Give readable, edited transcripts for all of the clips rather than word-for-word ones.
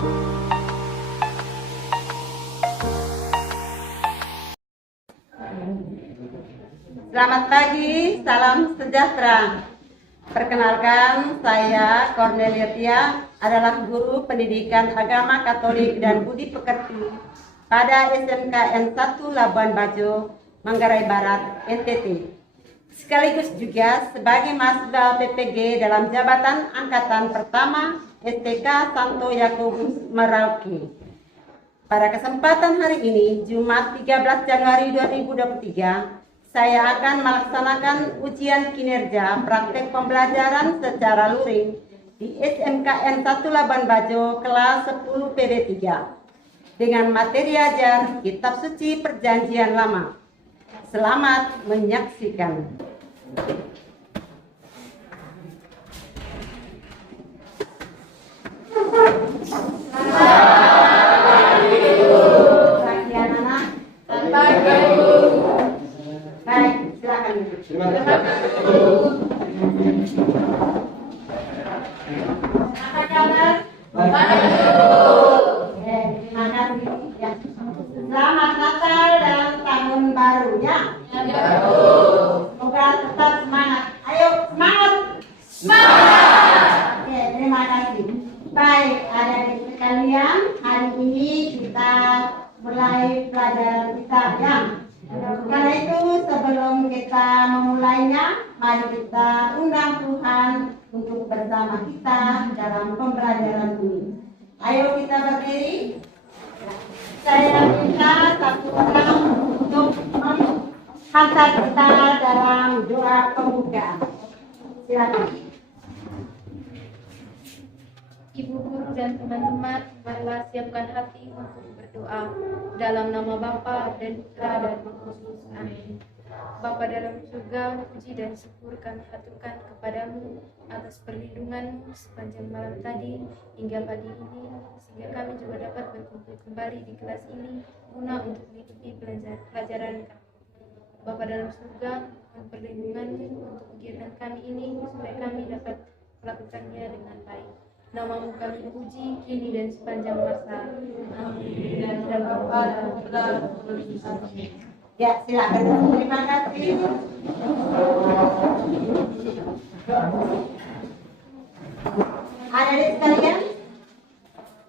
Selamat pagi, salam sejahtera. Perkenalkan, saya Cornelia Tia, adalah guru pendidikan agama Katolik dan Budi Pekerti pada SMKN 1 Labuan Bajo, Manggarai Barat, NTT. Sekaligus juga sebagai mahasiswa PPG dalam jabatan Angkatan Pertama STK Santo Yakobus Merauke. Pada kesempatan hari ini, Jumat 13 Januari 2023, saya akan melaksanakan ujian kinerja praktek pembelajaran secara luring di SMKN 1 Labuan Bajo kelas 10 PB3 dengan materi ajar Kitab Suci Perjanjian Lama. Selamat menyaksikan. Baik, silakan. Terima kasih. Apa kabar? Baik. Terima kasih. Ya. Selamat Natal dan Tahun Baru ya. Semoga tetap semangat. Ayo semangat. Semangat. Oke, terima kasih. Baik, adik-adik sekalian, hari ini kita mulai pelajaran kita ya. Karena itu sebelum kita memulainya, mari kita undang Tuhan untuk bersama kita dalam pembelajaran ini. Ayo kita berdiri. Saya minta satu orang untuk menghantar kita dalam doa pembukaan. Silakan. Ibu guru dan teman-teman, marilah siapkan hati untuk berdoa dalam nama Bapa dan Putra dan Roh Kudus. Amin. Bapa dalam surga, puji dan syukur kami haturkan kepadamu atas perlindunganmu sepanjang malam tadi hingga pagi ini, sehingga kami juga dapat berkumpul kembali di kelas ini guna untuk mengikuti pelajaran kami. Bapa dalam surga, mohon perlindunganmu untuk kegiatan kami ini supaya kami dapat melakukannya dengan baik. Namamu kami puji kini dan sepanjang masa. Amin. Dan Bapa dan Putra dan Roh Kudus. Amin. Ya, silakan. Terima kasih. Adik-adik sekalian,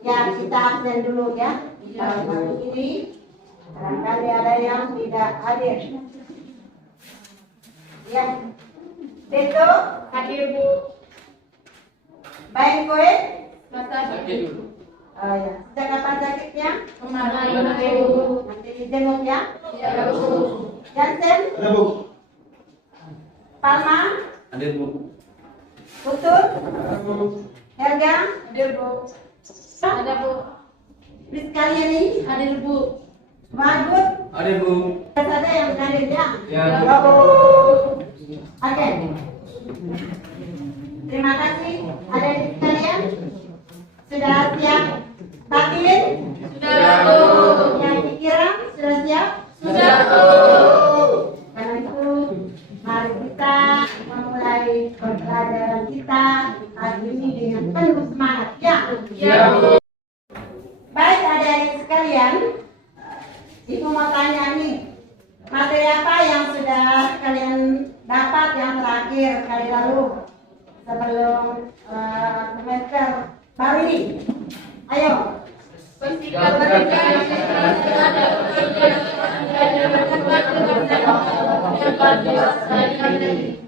ya kita absen dulu ya. Hari ini barangkali ada yang tidak hadir. Ya, Beto, hadir Bu. Baik, kowe? Sakit dulu. Oh ya, sejak kapan sakitnya? Kemarin, Nanti dijenguk ya. ya Bu. Jansen? Ada Bu. Palma? Ada Bu. Putut? Ada Bu. Helga? Hadir Bu. Ada Bu. Rizkaliani? Hadir Bu. Mahmud? Ada Bu. Ada yang hadir ya? Ya. Oke. Terima kasih. Ada sekalian? Sudah siap batin? Sudah Bu. Yang pikiran sudah siap? Sudah Bu. Karena itu mari kita memulai pembelajaran kita hari ini dengan penuh semangat ya. Ya Bu. Baik adik-adik sekalian, Ibu mau tanya nih, materi apa yang sudah kalian dapat yang terakhir kali lalu sebelum semester baru ini? Ayo. Bersikap berikan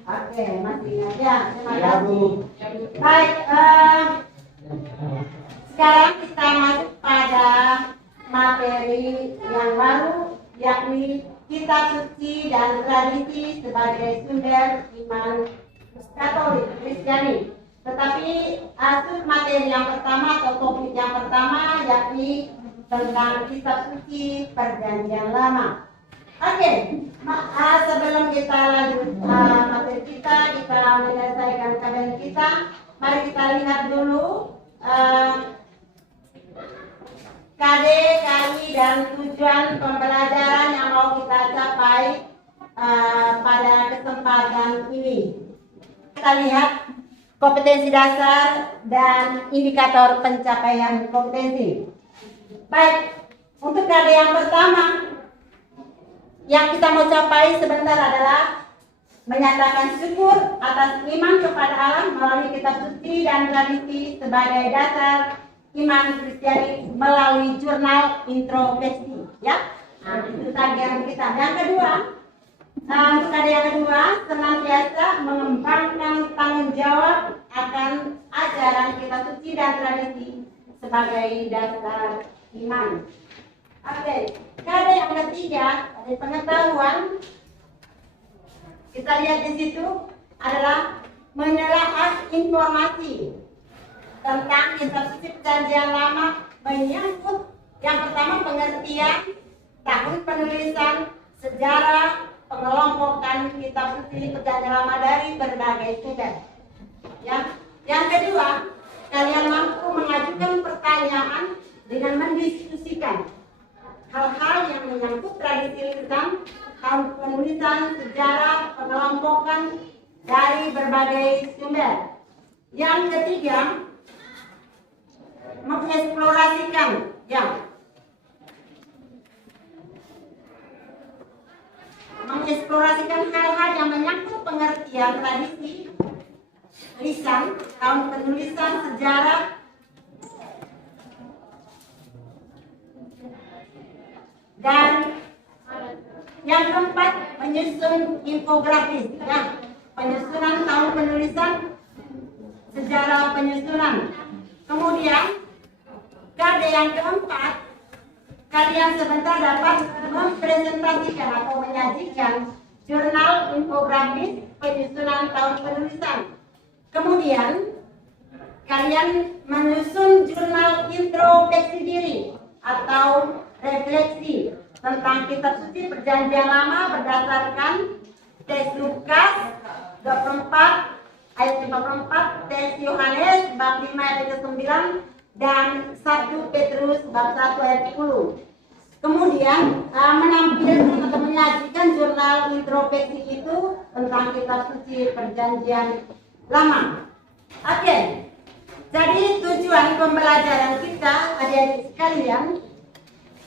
Oke, masih ingat ya. Terima kasih. Baik, sekarang kita masuk pada materi yang baru, yakni Kitab Suci dan Tradisi sebagai sumber iman Katolik Kristiani. Tetapi materi yang pertama atau topik yang pertama yakni tentang Kitab Suci Perjanjian Lama. Oke, sebelum kita lanjut materi kita menyelesaikan kajian kita, mari kita lihat dulu KD, KI, dan tujuan pembelajaran yang mau kita capai pada kesempatan ini. Kita lihat kompetensi dasar dan indikator pencapaian kompetensi. Baik, untuk KD yang pertama yang kita mau capai sebentar adalah menyatakan syukur atas iman kepada Allah melalui kitab suci dan tradisi sebagai dasar iman Kristiani melalui jurnal introspeksi, ya. Nah, itu tagihan kita. Yang kedua, untuk KD yang kedua, senantiasa mengembangkan tanggung jawab akan ajaran kitab suci dan tradisi sebagai dasar iman. Oke, KD yang ketiga, ada pengetahuan. Kita lihat di situ adalah menelaah informasi tentang kitab suci perjanjian lama menyangkut yang pertama pengertian, tahun penulisan, sejarah, pengelompokan kitab suci perjanjian lama dari berbagai sumber. Ya. Yang kedua, kalian mampu mengajukan pertanyaan dengan mendiskusikan hal-hal yang menyangkut tradisi lisan, tahun penulisan, sejarah, pengelompokan dari berbagai sumber. Yang ketiga, mengeksplorasikan hal-hal yang menyangkut pengertian tradisi lisan, tahun penulisan, sejarah, dan yang keempat menyusun infografis, ya, penyusunan tahun penulisan, sejarah penyusunan. Kemudian KD yang keempat, kalian sebentar dapat mempresentasikan atau menyajikan jurnal infografis penyusunan tahun penulisan. Kemudian kalian menyusun jurnal introspeksi diri atau refleksi tentang kitab suci perjanjian lama berdasarkan tes Lukas 24 ayat 54, tes Yohanes bab 5 ayat 9, dan 1 Petrus bab 1 ayat 10. Kemudian menampilkan atau menyajikan jurnal introspeksi itu tentang kitab suci perjanjian lama. Oke, jadi tujuan pembelajaran kita, adik-adik sekalian,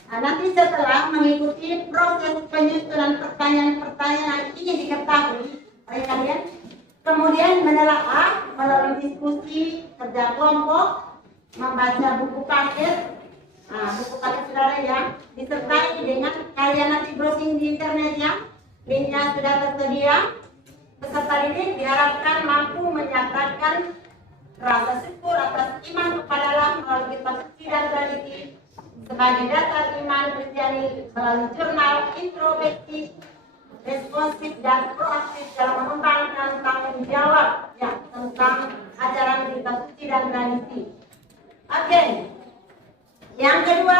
nanti setelah mengikuti proses penyusunan pertanyaan-pertanyaan ini diketahui oleh kalian, kemudian menelaah melalui diskusi, kerja kelompok, membaca buku paket, buku paket saudara ya, disertai dengan kalian nanti browsing di internet ya, linknya sudah tersedia. Peserta didik diharapkan mampu menyatakan rasa syukur atas iman kepada Allah melalui kitab suci dan tradisi sebagai dasar iman Kristiani melalui jurnal introspeksi, responsif dan proaktif dalam mengembangkan tanggung jawab ya tentang ajaran kitab suci dan tradisi. Oke. Yang kedua,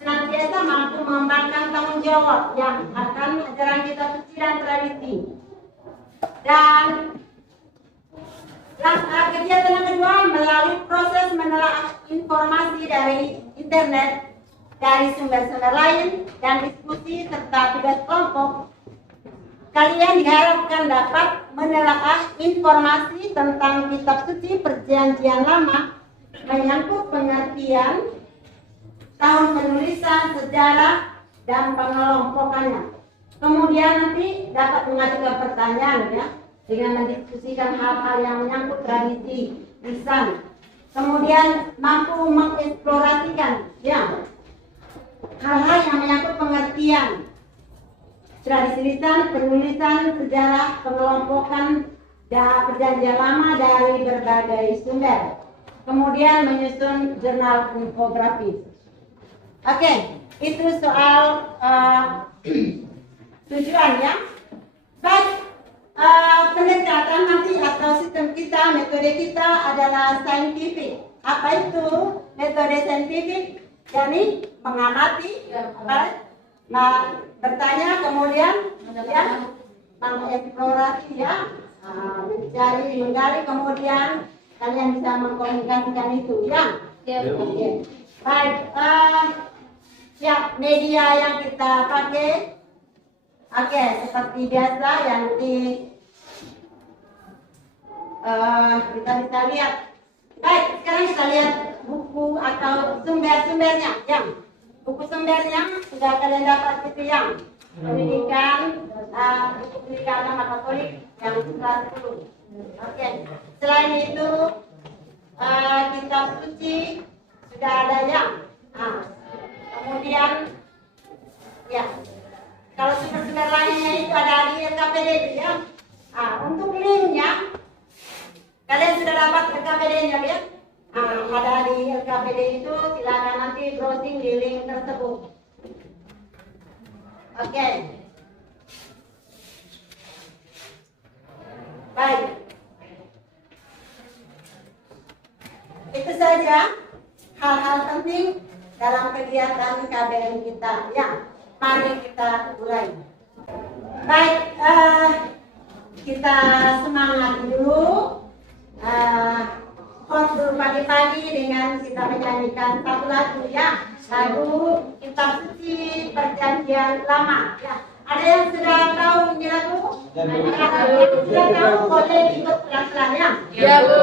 senantiasa mampu mengembangkan tanggung jawab yang akan ajaran kitab suci dan tradisi. Dan kegiatan yang kedua melalui proses menelaah informasi dari internet, dari sumber-sumber lain, dan diskusi serta tugas kelompok, kalian diharapkan dapat menelaah informasi tentang kitab suci perjanjian lama menyangkut pengertian, tahun penulisan, sejarah, dan pengelompokannya. Kemudian nanti dapat mengajukan pertanyaan ya, dengan mendiskusikan hal-hal yang menyangkut tradisi lisan. Kemudian mampu mengeksplorasikan ya hal-hal yang menyangkut pengertian tradisi lisan, penulisan, sejarah, pengelompokan dan perjanjian lama dari berbagai sumber. Kemudian menyusun jurnal infografis. Oke, itu soal tujuan ya. Baik, pendekatan nanti atau sistem kita, metode kita adalah saintifik. Apa itu metode saintifik? Jadi mengamati, bertanya kemudian ya mengeksplorasi ya, mencari, menggali, kemudian kalian bisa mengkomunikasikan itu ya. Oke. Baik, siap media yang kita pakai. Oke, seperti biasa yang kita bisa lihat. Baik, sekarang kita lihat buku atau sumber-sumbernya. Yang buku sumbernya sudah kalian dapat itu yang pendidikan buku pendidikan agama Katolik yang kelas 10. Oke. Selain itu kitab suci sudah ada yang. Kemudian ya, kalau sumber-sumber lainnya itu ada di LKPD ya. Untuk linknya kalian sudah dapat LKPD-nya ya. Ada di LKPD itu, silakan nanti browsing di link tersebut. Oke. Baik. Itu saja hal-hal penting dalam kegiatan KBM kita. Ya, mari kita mulai. Baik, kita semangat dulu. Khotbah pagi-pagi dengan kita menyanyikan satu lagu ya, lagu kitab suci perjanjian lama ya. Ada yang sudah tahu ini lagu? Ada yang sudah tahu boleh ikut pelan-pelan ya? Ya Bu.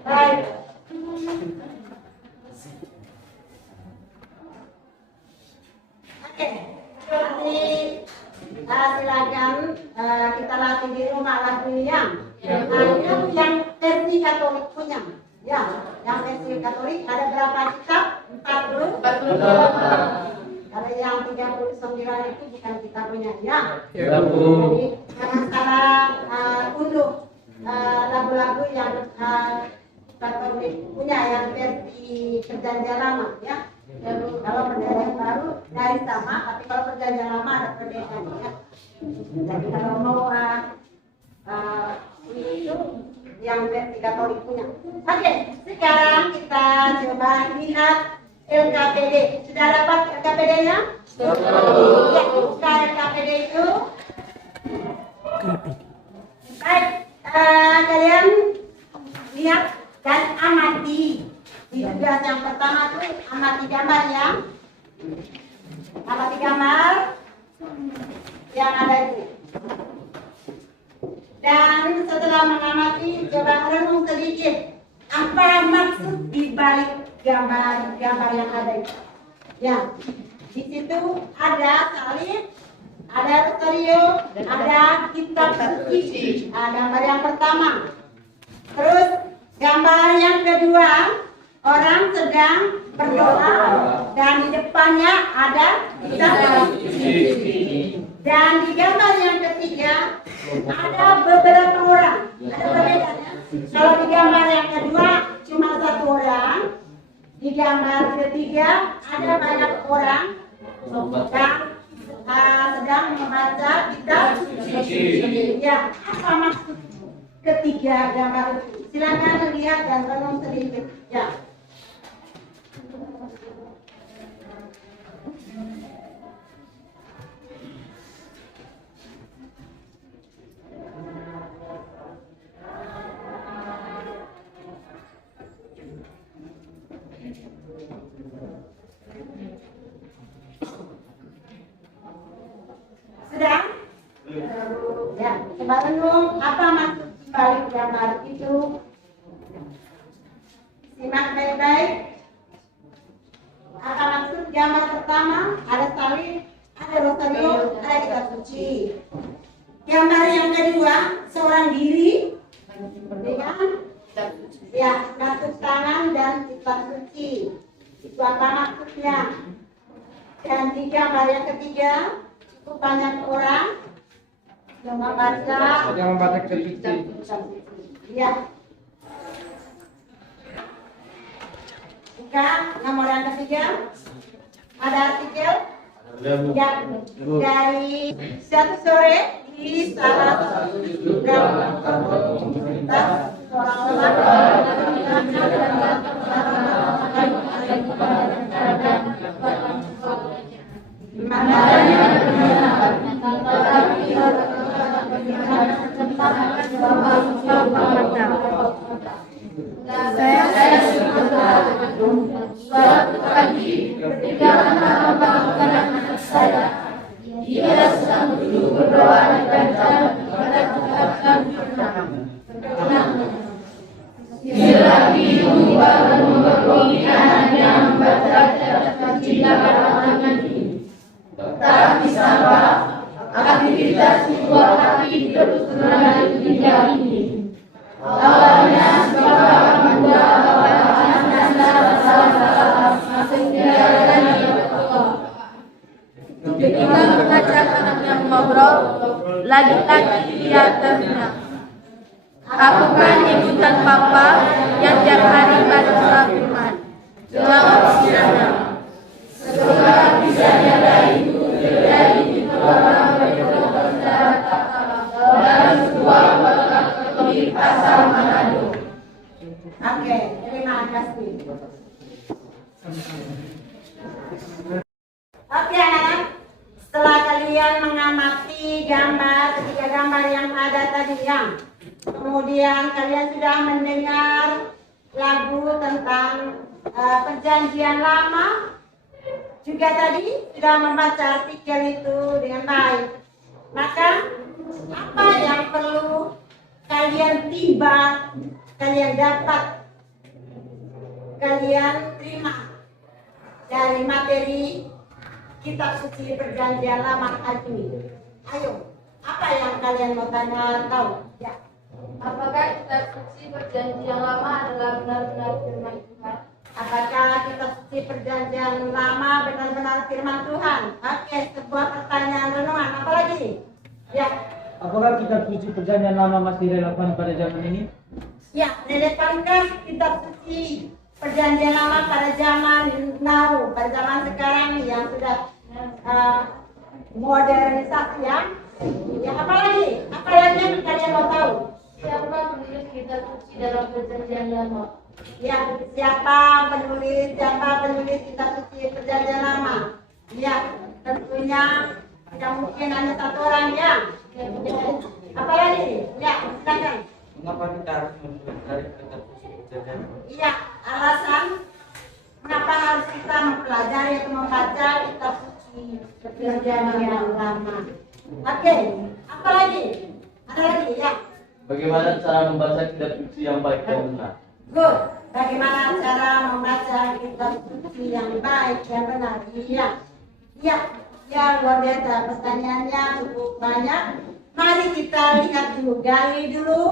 Baik. Oke, nanti silakan kita latih di rumah lagu yang versi Katolik punya. Ya, yang versi Katolik ada berapa kitab? 40. Kalau yang 39 itu bukan kita punya ya. Jadi jangan salah unduh lagu-lagu yang Katolik punya yang versi perjanjian lama ya. Kalau perjanjian baru dari sama, tapi kalau perjanjian lama ada perbedaan ya. Jadi kalau mau itu yang versi Katolik punya. Oke, sekarang kita coba lihat LKPD. Sudah dapat LKPD-nya? Ya, buka LKPD itu. Baik, kalian lihat dan amati. Di tugas yang pertama tuh amati gambar ya. Amati gambar yang ada itu. Dan setelah mengamati, coba renung sedikit. Apa maksud di balik gambar-gambar yang ada itu? Ya, di situ ada salib, ada rosario, ada kitab suci. Gambar yang pertama. Terus gambar yang kedua, orang sedang berdoa dan di depannya ada kitab suci. Dan di gambar yang ketiga ada beberapa orang. Ada perbedaannya. Kalau di gambar yang kedua cuma satu orang, di gambar ketiga ada banyak orang yang sedang membaca kitab suci. Ya, apa maksud ketiga gambar itu? Silakan lihat dan renung sedikit. Ya, merenung apa maksud balik gambar itu. Simak baik-baik. Apa maksud gambar pertama? Ada salib, ada rosario, ada kitab suci. Gambar yang kedua, seorang diri dengan katup tangan dan kitab suci. Itu apa maksudnya? Dan di gambar yang ketiga, cukup banyak orang membaca kitab suci. Ya. Buka nomor yang ketiga. Ada artikel ya, dari satu sore di salah satu universitas Saya suatu pagi ketika anak membangunkan anak saya, dia sedang duduk berdoa di kaca pada kitab firman. Selagi ibu baru mempergoki anaknya membaca kitab suci belakangan ini, tapi sama aktivitas sebuah hati terus berlanjut hingga ini. Awalnya bapak muda ketika mengajak anaknya ngobrol, lagi-lagi dia terhenyak. Aku kan ikutan papa yang tiap hari baca firman. Jawab si anak. Semoga bisa jaga ibu dari orang berdoa dalam sebuah kota Katolik asal Manado. Oke, terima kasih. Oke anak-anak, setelah kalian mengamati ketiga gambar yang ada tadi ya, kemudian kalian sudah mendengar lagu tentang perjanjian lama, juga tadi sudah membaca artikel itu dengan baik. Maka apa yang perlu kalian tiba, kalian dapat, kalian terima dari materi kitab suci perjanjian lama hari ini? Ayo, apa yang kalian mau tanya tahu? Ya. Apakah kitab suci perjanjian lama adalah benar-benar firman Tuhan? Apakah kitab suci perjanjian lama benar-benar firman Tuhan? Oke, sebuah pertanyaan renungan. Apa lagi? Ya. Apakah kitab suci perjanjian lama masih relevan pada zaman ini? Ya, relevankah kitab suci perjanjian lama pada zaman now, pada zaman sekarang yang sudah modernisasi ya? Ya, apa lagi? Apa lagi yang kalian mau tahu? Siapa penulis kitab suci dalam perjanjian lama? Ya, siapa penulis kitab suci perjanjian lama? Ya, tentunya tidak mungkin hanya satu orang ya. Apa lagi? Ya, silakan. Mengapa kita harus mempelajari kitab suci perjanjian lama? Iya, alasan mengapa harus kita mempelajari atau membaca kitab suci perjanjian lama. Oke, apa lagi? Ada lagi ya? Bagaimana cara membaca kitab suci yang baik dan benar? Good. Bagaimana cara membaca kitab suci yang baik dan benar? Iya. Iya. Ya, luar biasa. Pertanyaannya cukup banyak. Mari kita lihat dulu, gali dulu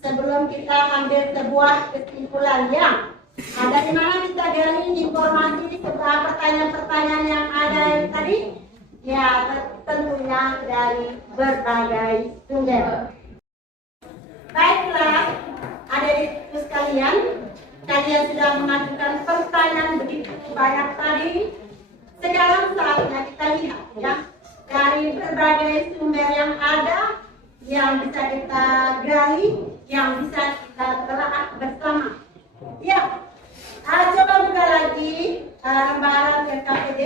sebelum kita ambil sebuah kesimpulan ya. Nah, dari mana kita gali informasi sebuah pertanyaan-pertanyaan yang ada tadi? Ya, tentunya dari berbagai sumber. Baiklah, adik-adikku sekalian, kalian sudah mengajukan pertanyaan begitu banyak tadi. Sekarang saatnya kita lihat ya, dari berbagai sumber yang ada, yang bisa kita gali, yang bisa kita telaah bersama. Ya, coba buka lagi lembaran KKPD.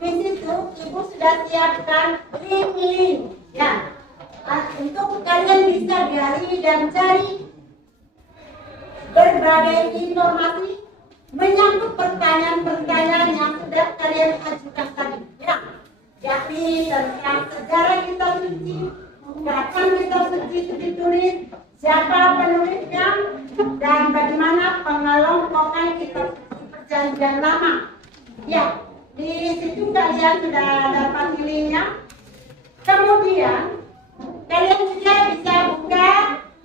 Di situ ibu sudah siapkan link-link ya, untuk kalian bisa gali dan cari berbagai informasi menyangkut pertanyaan-pertanyaan yang sudah kalian ajukan tadi ya, yakni tentang sejarah kitab suci, kapan kitab suci itu ditulis, siapa penulisnya, dan bagaimana pengelompokan kitab suci Perjanjian Lama. Ya, di situ kalian sudah dapat linknya. Kemudian kalian juga bisa buka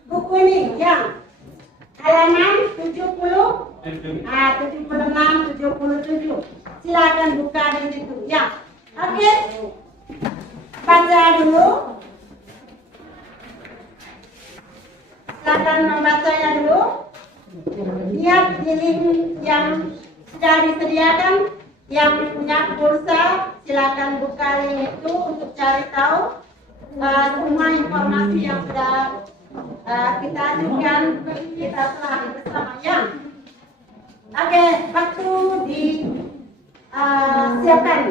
buku ini yang halaman 70, 76, 77. Silakan buka di situ. Ya, oke. Baca dulu. Silakan membacanya dulu. Lihat di link yang sudah disediakan. Yang punya pulsa, silakan buka link itu untuk cari tahu semua informasi yang sudah kita ajukan, kita telah bersama ya. Oke, waktu di siapkan.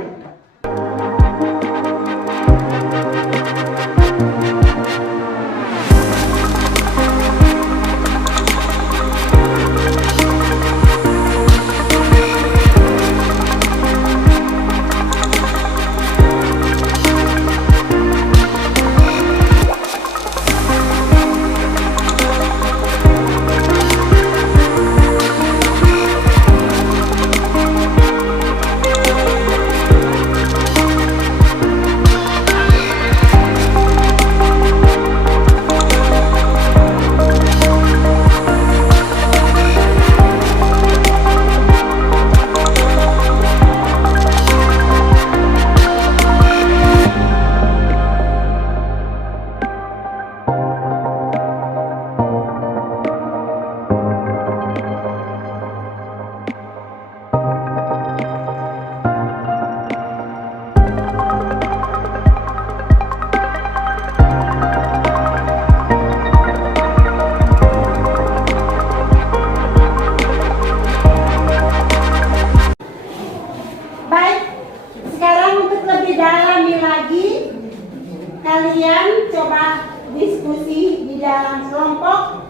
Kalian coba diskusi di dalam kelompok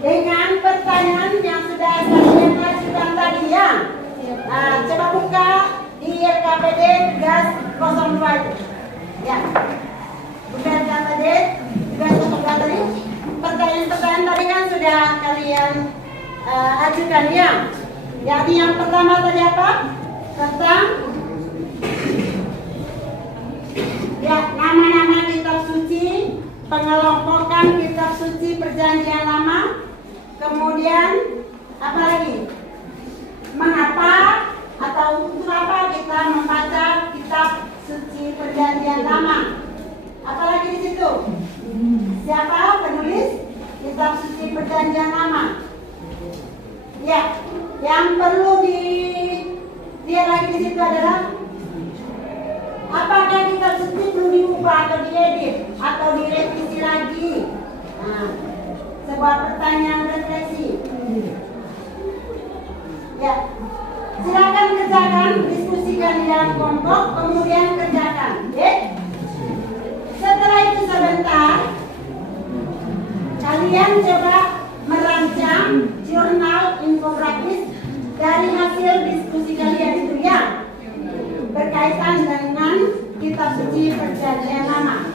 dengan pertanyaan yang sudah kalian ajukan tadi ya. Coba buka di RKPD tugas 02 itu. Ya. Buka RKPD tugas 02 tadi. Pertanyaan-pertanyaan tadi kan sudah kalian ajukan ya. Jadi yang pertama tadi apa? Tentang ya, nama-nama kitab suci, pengelompokan kitab suci Perjanjian Lama. Kemudian apa lagi? Mengapa atau untuk apa kita membaca kitab suci Perjanjian Lama? Apalagi di situ? Siapa penulis kitab suci Perjanjian Lama? Ya, yang perlu dilihat lagi di situ adalah apakah kitab suci perlu diubah atau diedit atau direvisi lagi? Nah, sebuah pertanyaan refleksi. Ya, silakan kerjakan, diskusikan di dalam kelompok, kemudian kerjakan. Ya. Setelah itu sebentar, kalian coba merancang jurnal infografis dari hasil diskusi kalian itu ya, berkaitan dengan kitab suci Perjanjian Lama.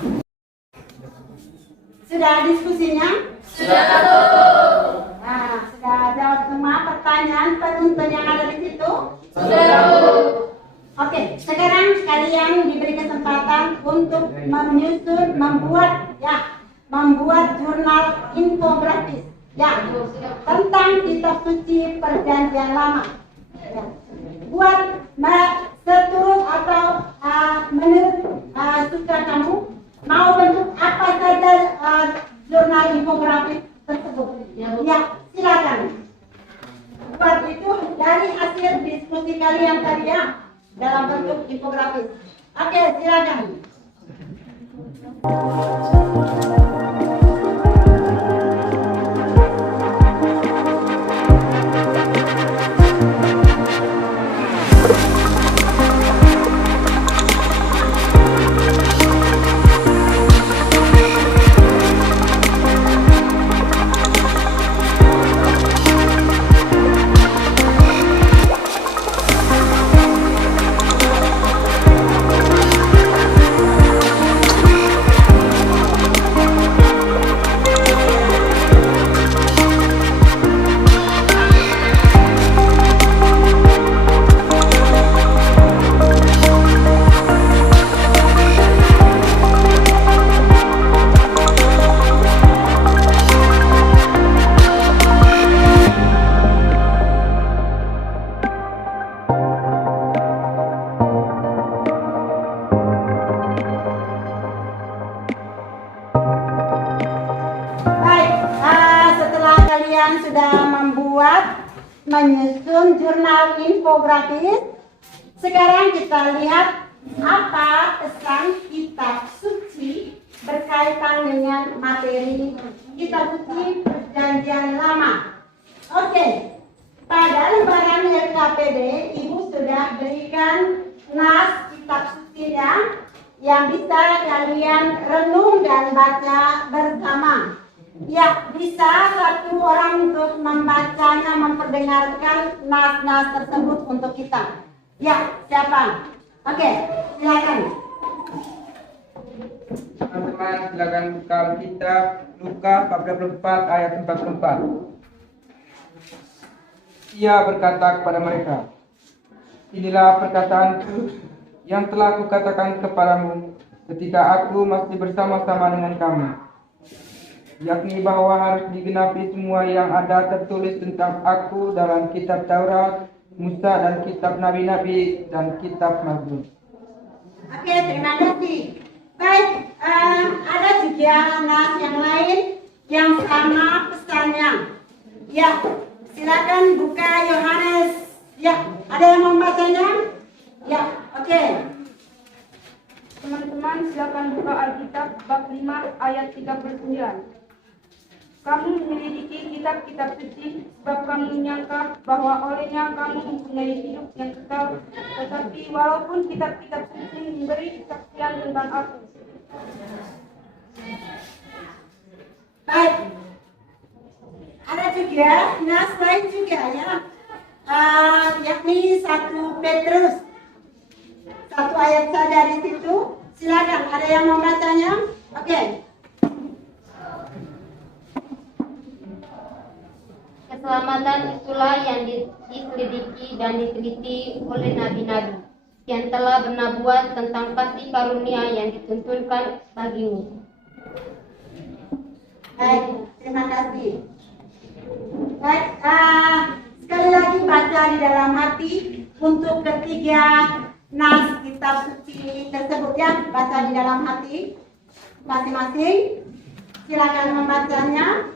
Sudah diskusinya? Sudah. Nah, sudah jawab semua pertanyaan penuntun yang ada di situ? Sudah. Oke, sekarang kalian diberi kesempatan untuk membuat jurnal infografis ya tentang kitab suci Perjanjian Lama. Ya. Buat seturut atau menurut suka kamu mau bentuk apa saja jurnal infografis tersebut. Ya, silakan. Buat itu dari hasil diskusi kalian tadi ya dalam bentuk infografis. Oke, silakan. menyusun jurnal infografis. Sekarang kita lihat apa pesan kitab suci berkaitan dengan materi kitab suci Perjanjian Lama. Oke, pada lembaran LKPD Ibu sudah berikan nas kitab sucinya yang bisa kalian renung dan baca bersama. Ya, bisa satu orang untuk membacanya, memperdengarkan nas-nas tersebut untuk kita. Ya, siapa? Oke, silakan. Teman-teman silakan buka kitab Lukas 44 ayat 44. Ia berkata kepada mereka, inilah perkataanku yang telah kukatakan kepadamu ketika aku masih bersama-sama dengan kamu, yakni bahwa harus digenapi semua yang ada tertulis tentang aku dalam kitab Taurat, Musa dan kitab Nabi-Nabi dan kitab Mazmur. Oke, terima kasih. Baik, ada juga nas yang lain yang sama pesannya. Ya, silakan buka Yohanes. Ya, ada yang membacanya? Ya, oke. Teman-teman silakan buka Alkitab bab 5 ayat 39. Kamu menyelidiki kitab-kitab suci sebab kamu menyangka bahwa olehnya kamu mempunyai hidup yang kekal, tetapi walaupun kitab-kitab suci memberi kesaksian tentang aku. Baik. Ada juga nas lain juga ya. Yakni 1 Petrus 1 ayat saja di situ. Silakan, ada yang membacanya? Oke. Keselamatan itulah yang diselidiki dan diteliti oleh nabi-nabi yang telah bernabuat tentang kasih karunia yang dituntunkan bagimu. Baik, terima kasih. Baik, sekali lagi baca di dalam hati untuk ketiga nas kitab suci tersebut ya, baca di dalam hati masing-masing. Silakan membacanya.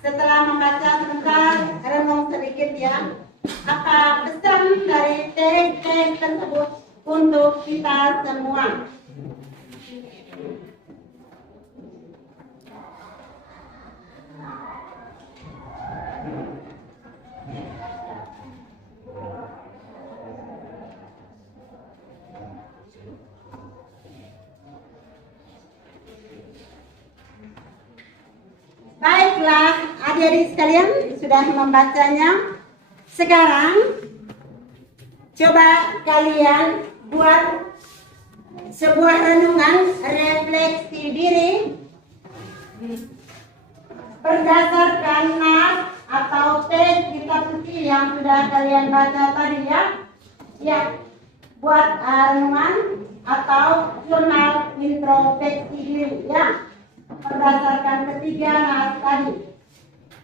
Setelah membaca sebentar, renung sedikit ya. Apa pesan dari teks tersebut untuk kita semua? Baiklah, adik-adik sekalian sudah membacanya. Sekarang coba kalian buat sebuah renungan refleksi diri berdasarkan nas atau teks kitab suci yang sudah kalian baca tadi ya. Ya, buat renungan atau jurnal introspeksi diri ya, berdasarkan ketiga nas tadi.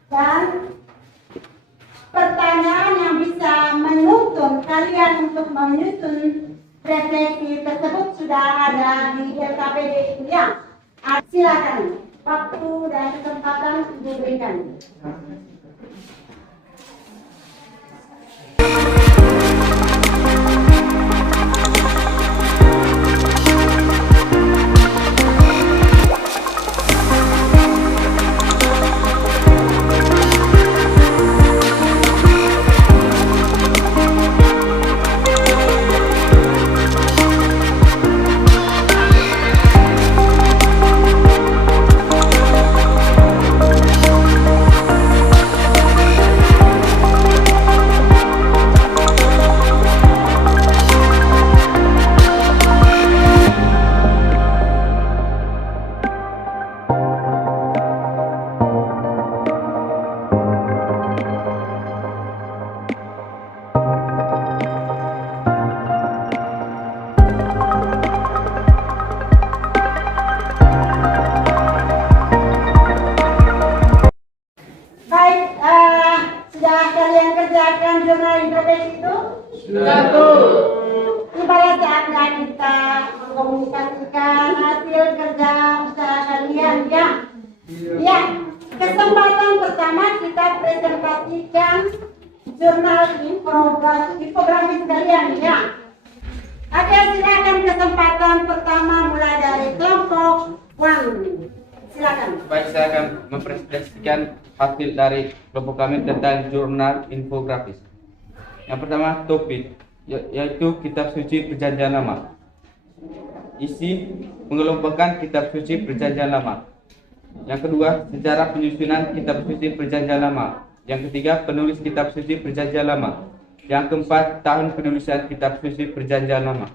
Dan pertanyaan yang bisa menuntun kalian untuk menyusun refleksi tersebut sudah ada di LKPD itu ya. Silakan, waktu dan kesempatan diberikan. jurnal introspeksi itu? Sudah. Pada saatnya kita mengkomunikasikan hasil kerja usaha kalian ya. Ya, kesempatan pertama kita presentasikan yang pertama mulai dari kelompok Wan. Silakan. Baik, saya akan mempresentasikan hasil dari kelompok kami tentang jurnal infografis. Yang pertama topik, yaitu Kitab Suci Perjanjian Lama. Isi mengelompokkan Kitab Suci Perjanjian Lama. Yang kedua, sejarah penyusunan Kitab Suci Perjanjian Lama. Yang ketiga, penulis Kitab Suci Perjanjian Lama. Yang keempat, tahun penulisan Kitab Suci Perjanjian Lama.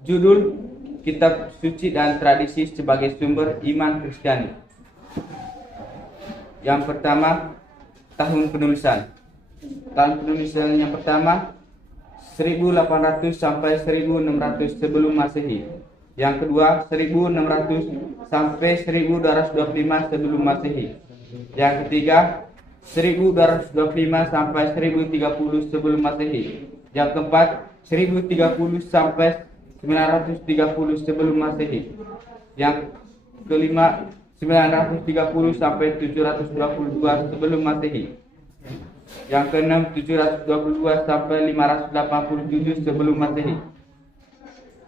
Judul Kitab Suci dan Tradisi sebagai sumber iman Kristiani. Yang pertama, tahun penulisan. Tahun penulisan yang pertama 1800 sampai 1600 sebelum Masehi. Yang kedua 1600 sampai 1225 sebelum Masehi. Yang ketiga 1225 sampai 1030 sebelum Masehi. Yang keempat 1030 sampai 930 sebelum Masehi. Yang kelima 930 sampai 722 sebelum Masehi. Yang keenam 722 sampai 587 sebelum Masehi.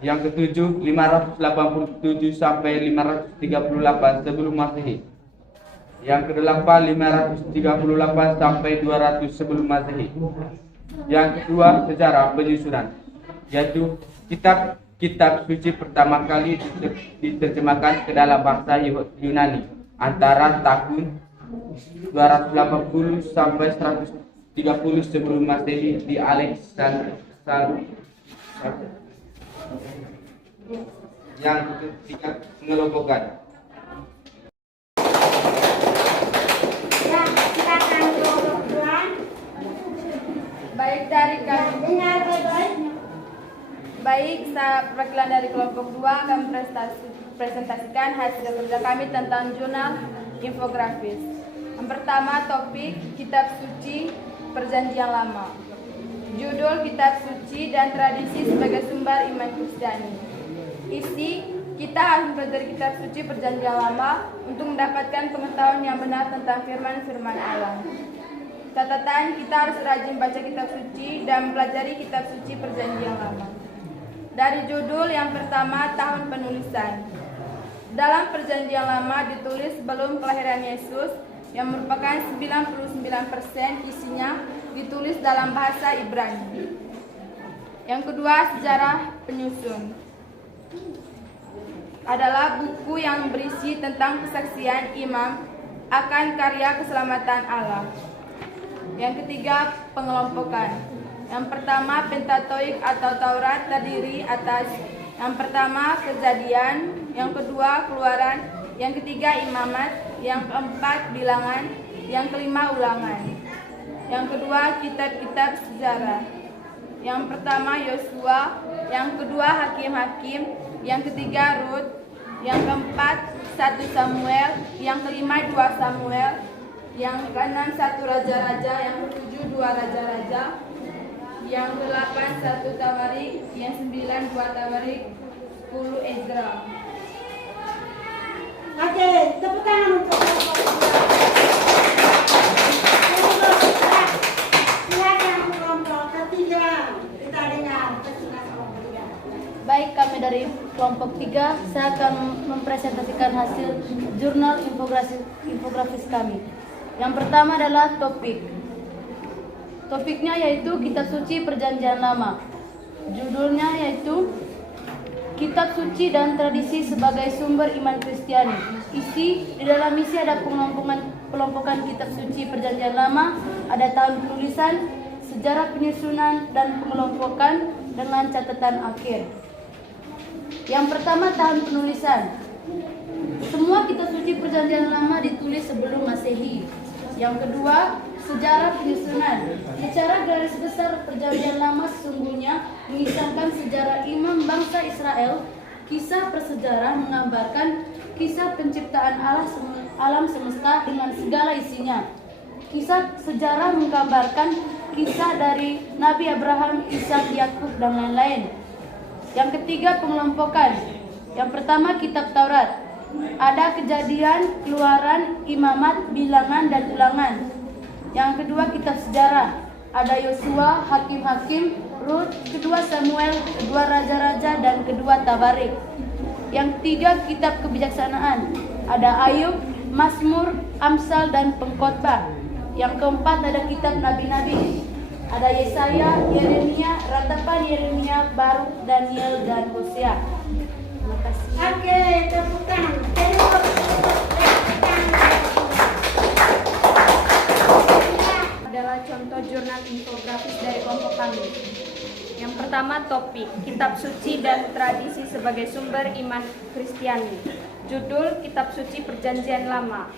Yang ketujuh 587 sampai 538 sebelum Masehi. Yang kedelapan 538 sampai 200 sebelum Masehi. Yang kedua sejarah penyusunan, yaitu Kitab Suci pertama kali diterjemahkan ke dalam bahasa Yunani antara tahun 280 sampai 130 sebelum Masehi di Alexandria. Yang ketiga mengelompokkan. Ya, silakan kelompok dua. Baik dari kami. Dengar baik-baik. Baik, perwakilan dari kelompok 2 akan presentasikan hasil kerja kami tentang jurnal infografis. Yang pertama topik Kitab Suci Perjanjian Lama. Judul Kitab Suci dan Tradisi sebagai sumber iman Kristiani. Isi, kita harus mempelajari Kitab Suci Perjanjian Lama untuk mendapatkan pengetahuan yang benar tentang firman-firman Allah. Catatan, kita harus rajin baca Kitab Suci dan mempelajari Kitab Suci Perjanjian Lama. Dari judul yang pertama, tahun penulisan. Dalam Perjanjian Lama ditulis sebelum kelahiran Yesus, yang merupakan 99% isinya ditulis dalam bahasa Ibrani. Yang kedua, sejarah penyusun. Adalah buku yang berisi tentang kesaksian imam akan karya keselamatan Allah. Yang ketiga, pengelompokan. Yang pertama, Pentateuch atau Taurat terdiri atas yang pertama Kejadian, yang kedua Keluaran, yang ketiga Imamat, yang keempat Bilangan, yang kelima Ulangan. Yang kedua kitab-kitab sejarah. Yang pertama Yosua, yang kedua Hakim-Hakim, yang ketiga Rut, yang keempat 1 Samuel, yang kelima 2 Samuel, yang keenam 1 Raja-Raja, yang ketujuh 2 Raja-Raja, yang ke-8 1 Tawarik, yang 9 2 Tawarik, 10 Ezra. Oke, tepuk tangan untuk kelompok dua. Silakan kelompok ketiga. Kita dengar presentasi kelompok tiga. Baik, kami dari kelompok 3, saya akan mempresentasikan hasil jurnal infografis kami. Yang pertama adalah topik. Topiknya yaitu Kitab Suci Perjanjian Lama. Judulnya yaitu Kitab Suci dan Tradisi sebagai sumber iman Kristiani. Di dalam isi ada pelompokan Kitab Suci Perjanjian Lama, ada tahun penulisan, sejarah penyusunan, dan pengelompokan dengan catatan akhir. Yang pertama, tahun penulisan. Semua Kitab Suci Perjanjian Lama ditulis sebelum Masehi. Yang kedua, sejarah penyusunan. Secara garis besar Perjanjian Lama sesungguhnya mengisahkan sejarah imam bangsa Israel. Kisah bersejarah menggambarkan kisah penciptaan alam semesta dengan segala isinya. Kisah sejarah menggambarkan kisah dari Nabi Abraham, Ishak, Yakub, dan lain-lain. Yang ketiga, pengelompokan. Yang pertama, kitab Taurat. Ada Kejadian, Keluaran, Imamat, Bilangan, dan Ulangan. Yang kedua, kitab sejarah. Ada Yosua, Hakim-Hakim, Rut, kedua Samuel, kedua Raja-Raja, dan kedua Tabarik. Yang ketiga kitab kebijaksanaan, ada Ayub, Mazmur, Amsal, dan Pengkhotbah. Yang keempat ada kitab nabi-nabi, ada Yesaya, Yeremia, ratapan Yeremia, Baruk, Daniel, dan Hosea. Terima kasih. Oke, tepuk tangan. Adalah contoh jurnal infografis dari kelompok kami. Yang pertama topik, kitab suci dan tradisi sebagai sumber iman Kristiani. Judul, kitab suci Perjanjian Lama.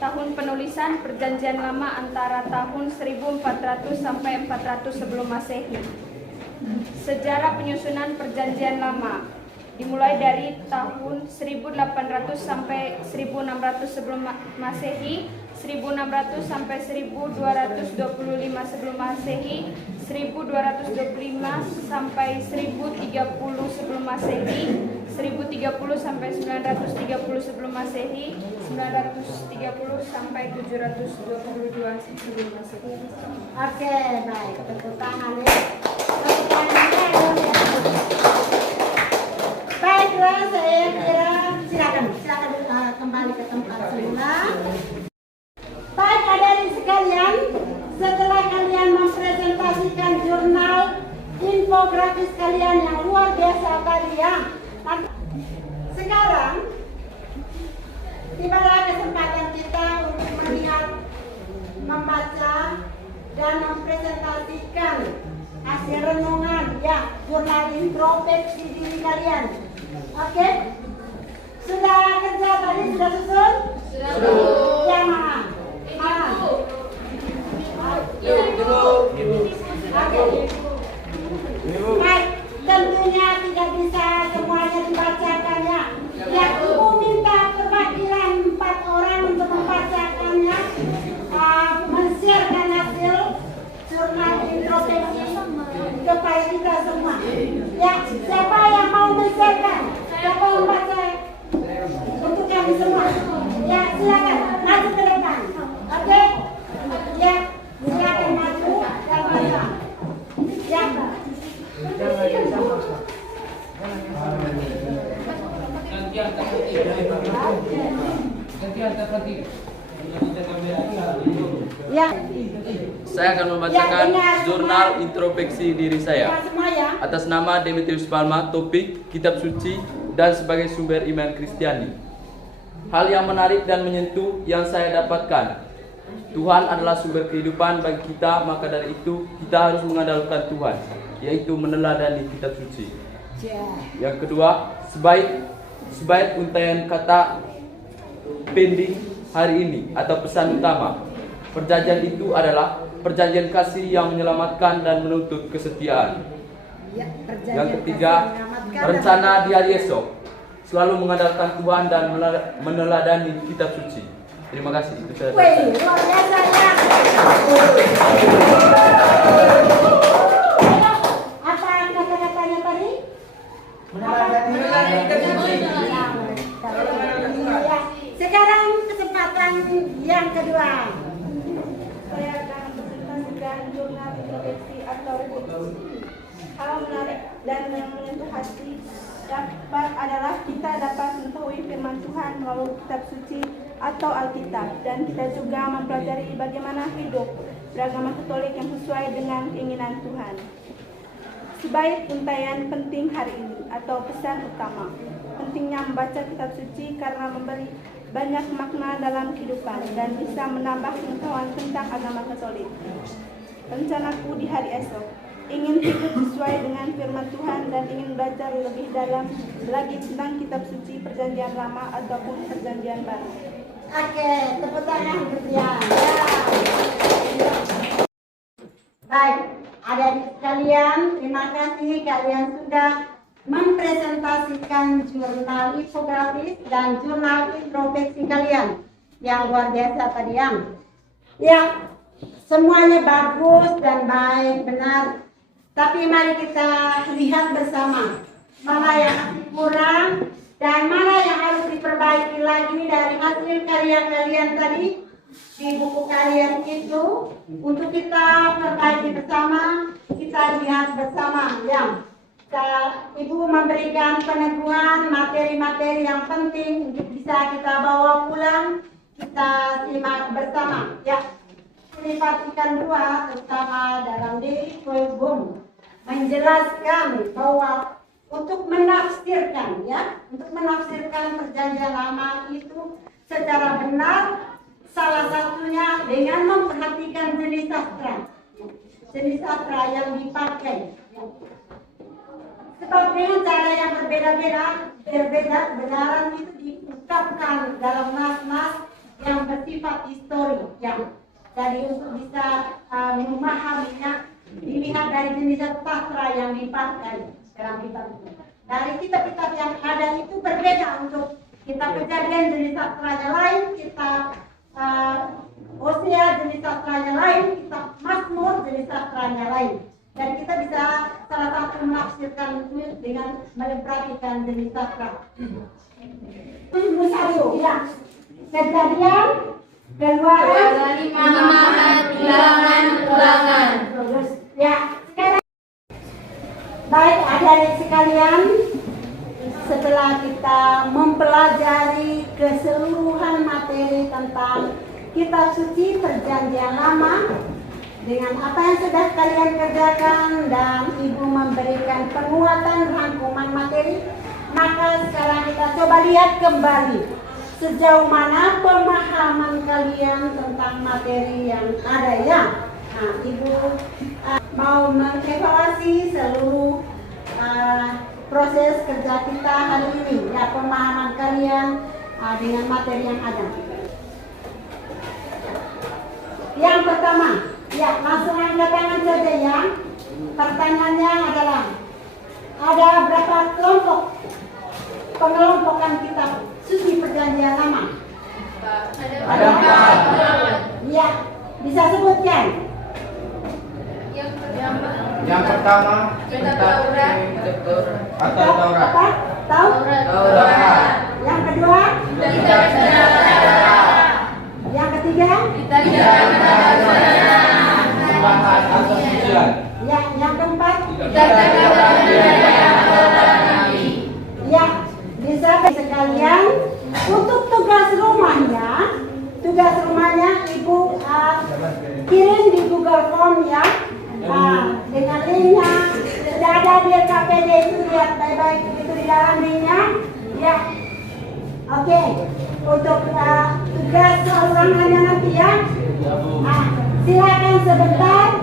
Tahun penulisan Perjanjian Lama antara tahun 1400 sampai 400 sebelum Masehi. Sejarah penyusunan Perjanjian Lama dimulai dari tahun 1800 sampai 1600 sebelum Masehi, 1600 sampai 1225 sebelum Masehi, 1225 sampai 1030 sebelum Masehi, 1030 sampai 930 sebelum Masehi, 930 sampai 722 sebelum Masehi. Oke, baik. Tepuk tangan ya. Tepuk tangan ya. Baiklah, saya kira silakan kembali ke tempat semula. Baik, hadirin sekalian, setelah kalian mempresentasikan jurnal infografis kalian yang luar biasa tadi ya, sekarang tibalah kesempatan kita untuk melihat, membaca, dan mempresentasikan hasil renungan ya, jurnal introspeksi diri kalian. Oke? Sudah kerja tadi, sudah susun? Sudah. Yang mana? Baik, tentunya tidak bisa semuanya dibacakan ya. Ya, Ibu minta perwakilan 4 orang untuk membacakannya, men-sharekan hasil jurnal introspeksi kepada kita semua. Ya, siapa yang mau men-sharekan? Siapa yang membaca untuk kami semua? Ya, silakan maju ke depan. Oke? Ya, silakan maju dan baca. Ya. Ya. Saya akan membacakan Ya, jurnal introspeksi diri saya. Ya, semua ya. Atas nama Demetrius Palma, topik kitab suci dan sebagai sumber iman Kristiani. Hal yang menarik dan menyentuh yang saya dapatkan. Tuhan adalah sumber kehidupan bagi kita, maka dari itu kita harus mengandalkan Tuhan, yaitu meneladani kitab suci. Yang kedua, sebaik untaian kata pending hari ini atau pesan utama. Perjanjian itu adalah perjanjian kasih yang menyelamatkan dan menuntut kesetiaan. Yang ketiga, rencana di hari esok. Selalu mengandalkan Tuhan dan meneladani kitab suci. Terima kasih. Itu saya. Wih, luar biasa ya. Apa kata-katanya tadi? Meneladani kitab suci. Ya. Sekarang kesempatan yang kedua. Saya akan mempresentasikan jurnal introspeksi atau hal menarik dan yang menyentuh hati adalah kita dapat mengetahui firman Tuhan melalui kitab suci atau Alkitab, dan kita juga mempelajari bagaimana hidup beragama Katolik yang sesuai dengan keinginan Tuhan. Sebaik untaian penting hari ini atau pesan utama, pentingnya membaca kitab suci karena memberi banyak makna dalam kehidupan dan bisa menambah pengetahuan tentang agama Katolik. Rencanaku di hari esok, ingin hidup sesuai dengan firman Tuhan dan ingin belajar lebih dalam lagi tentang kitab suci Perjanjian Lama ataupun Perjanjian Baru. Oke, tepuk tangan kalian. Ya. Baik, adik sekalian, terima kasih kalian sudah mempresentasikan jurnal infografis dan jurnal introspeksi kalian yang luar biasa tadi yang. Ya, semuanya bagus dan baik, benar. Tapi mari kita lihat bersama mana yang masih kurang dan mana yang harus diperbaiki lagi dari hasil karya kalian tadi di buku kalian itu, untuk kita perbaiki bersama, kita kita lihat bersama ya. Ibu memberikan peneguhan materi-materi yang penting untuk bisa kita bawa pulang. Kita simak bersama ya. Perhatikan dua terutama dalam diri Bung menjelaskan bahwa untuk menafsirkan perjanjian lama itu secara benar, salah satunya dengan memperhatikan jenis sastra yang dipakai. Sebab dengan cara yang berbeda, kebenaran itu diungkapkan dalam nas-nas yang bersifat histori. Jadi untuk bisa memahaminya, dilihat dari jenis sastra yang dipakai dalam kitab itu. Dari kitab-kitab yang ada itu berbeda untuk kitab Kejadian jenis sastranya lain, kitab Hosea jenis sastranya lain, kitab Mazmur jenis sastranya lain. Dan kita bisa salah satu menafsirkan itu dengan memperhatikan jenis sastra. Musario, ya. Kejadian, Keluaran, ulangan. Ya, sekarang baik adik-adik sekalian, setelah kita mempelajari keseluruhan materi tentang kitab suci perjanjian lama dengan apa yang sudah kalian kerjakan dan ibu memberikan penguatan rangkuman materi, maka sekarang kita coba lihat kembali sejauh mana pemahaman kalian tentang materi yang ada ya. Nah, ibu mau mengevaluasi seluruh proses kerja kita hari ini ya, pemahaman kalian dengan materi yang ada. Yang pertama, ya langsung angkat tangan saja ya. Pertanyaannya adalah ada berapa kelompok pengelompokan kitab suci perjanjian lama? Ada 4. Ya, bisa sebutkan. Yang pertama, Taurat. atau Taurat. Apa? Taurat. Yang kedua? Yang ketiga? Semangat atau pujian. Ya, yang keempat? Ya, bisa sekalian untuk tugas rumahnya ibu kirim di Google Form ya. Dengan linknya sudah ada di KPD itu, lihat baik-baik itu di dalam linknya ya. Oke, untuk tugas ulangannya nanti ya. Silakan sebentar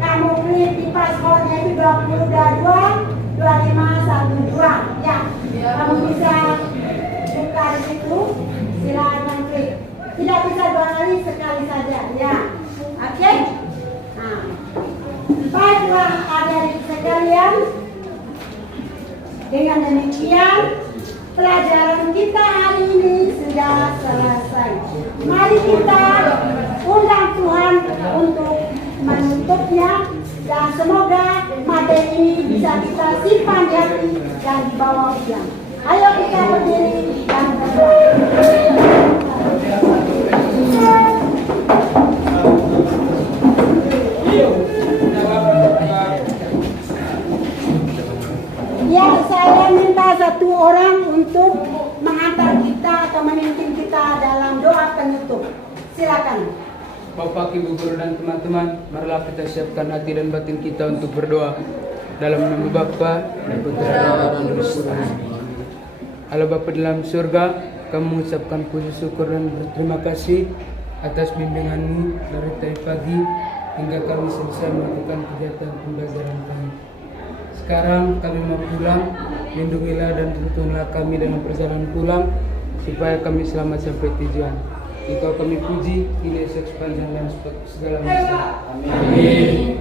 kamu klik di paspornya itu 2022-2512 ya. Kamu bisa buka di situ, silakan klik. Tidak bisa 2 kali, sekali saja ya. Oke. Baiklah adik-adik sekalian, dengan demikian pelajaran kita hari ini sudah selesai. Mari kita undang Tuhan untuk menutupnya dan semoga materi ini bisa kita simpan di hati dan dibawa pulang. Ayo kita berdiri dan berdoa. Ya, saya minta satu orang untuk mengantar kita atau memimpin kita dalam doa penutup. Silakan. Bapak, Ibu, Guru, dan teman-teman, marilah kita siapkan hati dan batin kita untuk berdoa. Dalam nama Bapa dan Putra dan Roh Kudus. Allah Bapa dalam surga, kami mengucapkan puji syukur dan berterima kasih atas bimbingan-Mu dari tadi pagi hingga kami selesai melakukan kegiatan pembelajaran kami. Sekarang kami mau pulang, lindungilah dan tuntunlah kami dalam perjalanan pulang, supaya kami selamat sampai tujuan. Engkau kami puji, kini esok sepanjang dan segala masa. Amin.